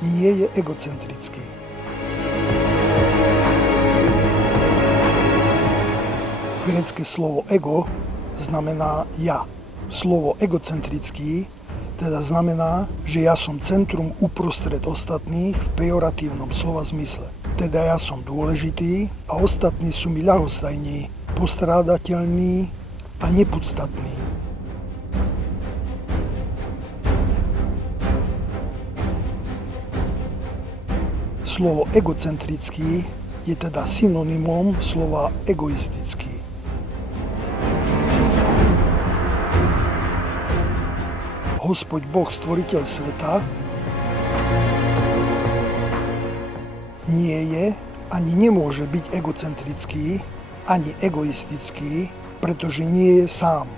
nie je egocentrický. Grécke slovo ego znamená ja. Slovo egocentrický teda znamená, že ja som centrum uprostred ostatných v pejoratívnom slova zmysle. Teda ja som dôležitý a ostatní sú mi ľahostajní, postrádateľní a nepodstatní. Slovo egocentrický je teda synonymom slova egoistický. Hospodь Boh, stvoriteľ sveta, nie je ani nemôže byť egocentrický, ani egoistický, pretože nie je sám.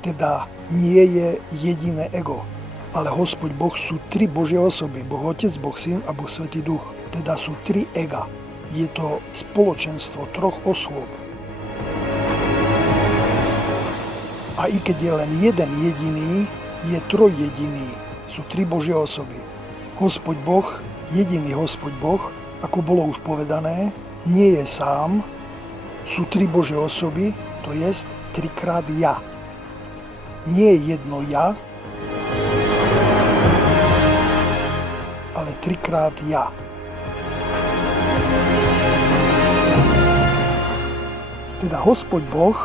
Teda nie je jediné ego. Ale Hospodь Boh sú tri Božie osoby. Boh Otec, Boh Syn a Boh Svätý Duch. Teda sú tri ega. Je to spoločenstvo troch osôb. A i keď je len jeden jediný, je trojjediný. Sú tri Božie osoby. Hospodь Boh, jediný Hospodь Boh, ako bolo už povedané, nie je sám. Sú tri Božie osoby, to jest trikrát ja. Nie je jedno ja, ale trikrát ja. Teda Hospodь Boh,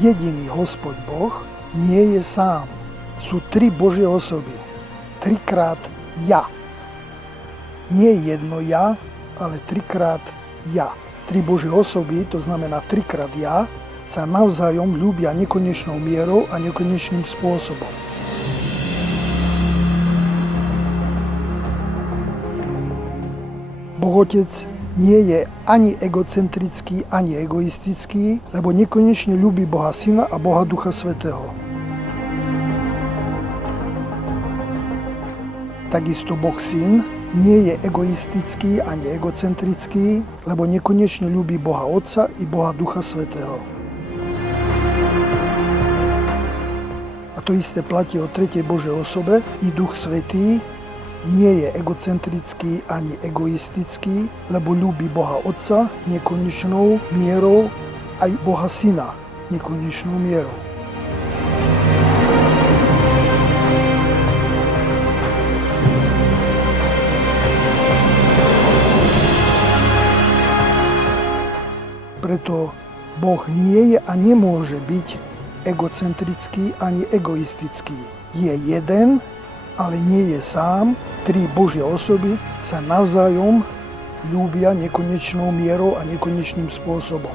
jediný Hospodь Boh, nie je sám. Sú tri Božie osoby. Trikrát ja. Nie jedno ja, ale trikrát ja. Tri Božie osoby, to znamená trikrát ja, sa navzájom ľúbia nekonečnou mierou a nekonečným spôsobom. Boh Otec nie je ani egocentrický, ani egoistický, lebo nekonečne ľúbi Boha Syna a Boha Ducha Svätého. Takisto Boh Syn nie je egoistický ani egocentrický, lebo nekonečne ľúbi Boha Otca i Boha Ducha Svätého. A to isté platí o tretej Božej osobe, i Duch Svätý nie je egocentrický ani egoistický, lebo ľúbi Boha Otca nekonečnou mierou aj Boha Syna nekonečnou mierou. Preto Boh nie je a nemôže byť egocentrický ani egoistický. Je jeden, ale nie je sám. Tri Božie osoby sa navzájom ľúbia nekonečnou mierou a nekonečným spôsobom.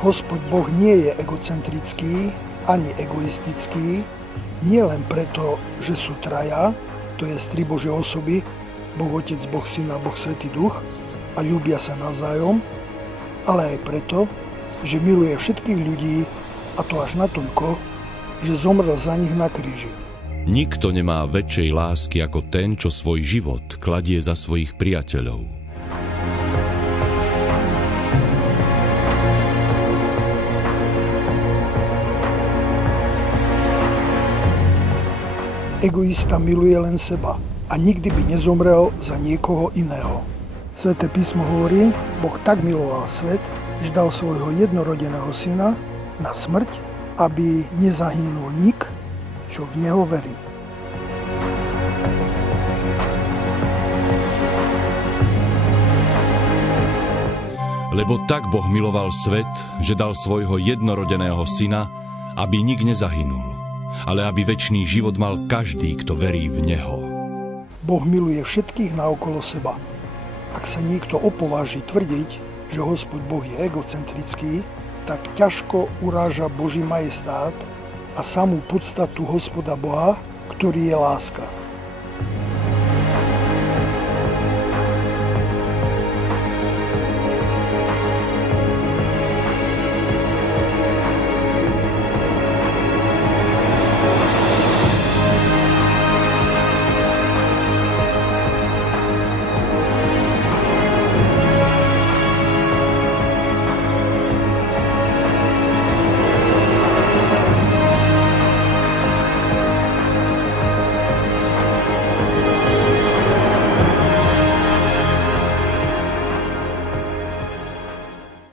Hospodь Boh nie je egocentrický ani egoistický, nie len preto, že sú traja, to je tri Božie osoby, Boh Otec, Boh Syn a Boh Svätý Duch a ľúbia sa navzájom, ale aj preto, že miluje všetkých ľudí a to až natoľko, že zomrel za nich na kríži. Nikto nemá väčšej lásky ako ten, čo svoj život kladie za svojich priateľov. Egoista miluje len seba a nikdy by nezomrel za niekoho iného. Sväté písmo hovorí, Boh tak miloval svet, že dal svojho jednorodeného syna na smrť, aby nezahynul nik, čo v neho verí. Lebo tak Boh miloval svet, že dal svojho jednorodeného syna, aby nik nezahynul, ale aby večný život mal každý, kto verí v Neho. Boh miluje všetkých naokolo seba. Ak sa niekto opováži tvrdiť, že Hospodь Boh je egocentrický, tak ťažko uráža Boží majestát a samú podstatu Hospoda Boha, ktorý je láska.